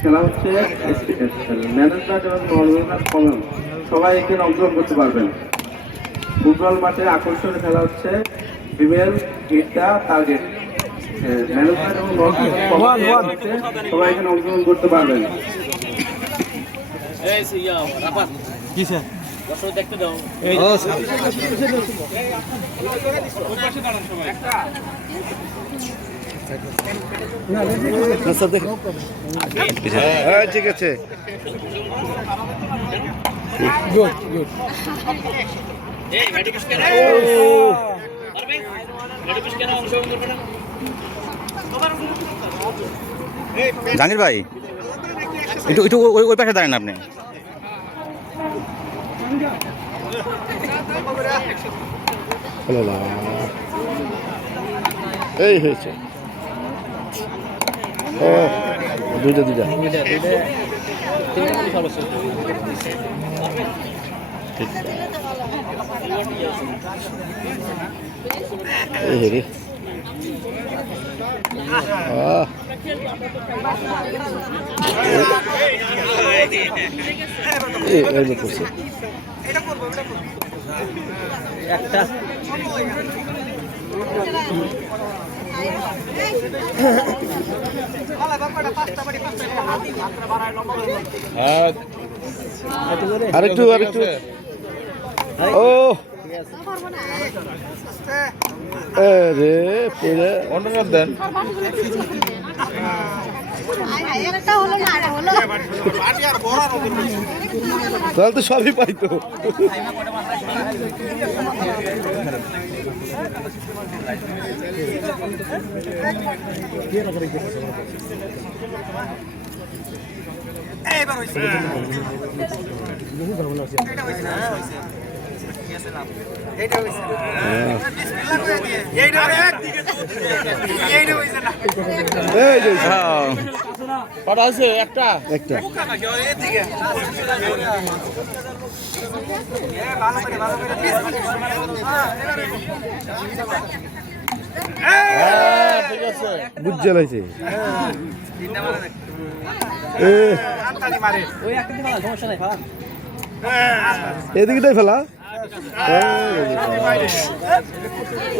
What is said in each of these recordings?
খেলা হচ্ছে ম্যানেজমেন্ট এবং নলমেন্ট কমন। সবাই এখানে অংশগ্রহণ করতে পারবেন। ফুটবল মাঠে আকর্ষণীয় খেলা হচ্ছে ফিমেল হিটটা টার্গেট ম্যানেজমেন্ট এবং সবাই এখানে অংশগ্রহণ করতে পারবেন। দেখতে দাও। স্যার হ্যাঁ ঠিক আছে। গুড জাহাঙ্গীর ভাই একটু একটু ওই ওই পাশে দাঁড়ান আপনি। এই হয়েছে। ও দুইটা। দুইটা করছে একটা। আরেকটু আরেকটু ও। রে পুরে। অন্য দেন। তাহলে তো সবই পাইতো এই যে কটা আছে একটা একটা বুঝ জ্বালাইছে এ এদিকটাই ফেলা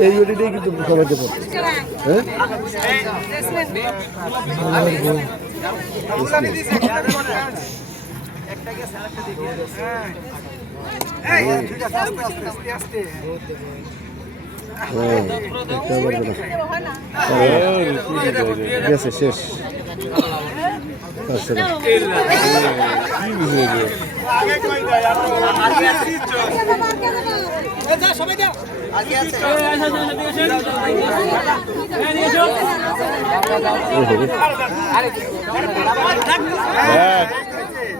এই ওটিটাই কিন্তু সবাইকে দেবো হ্যাঁ হ্যাঁ, একটা না। গেছে শেষ আচ্ছা কি বুঝে গেল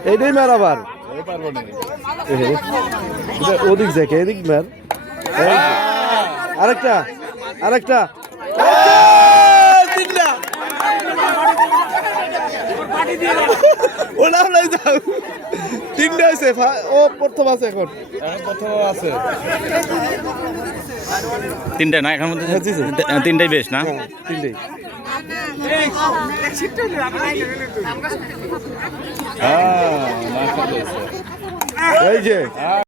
এইটাই মার আবার এহে। এটা ওদিক যাকে এদিক মার আরেকটা আরেকটা। নাই যাও। তিনটে ও প্রথম আছে এখন। প্রথম আছে তিনটা না এখন মধ্যে তিনটাই বেশ না? হ্যাঁ তিনটেই। এই যে।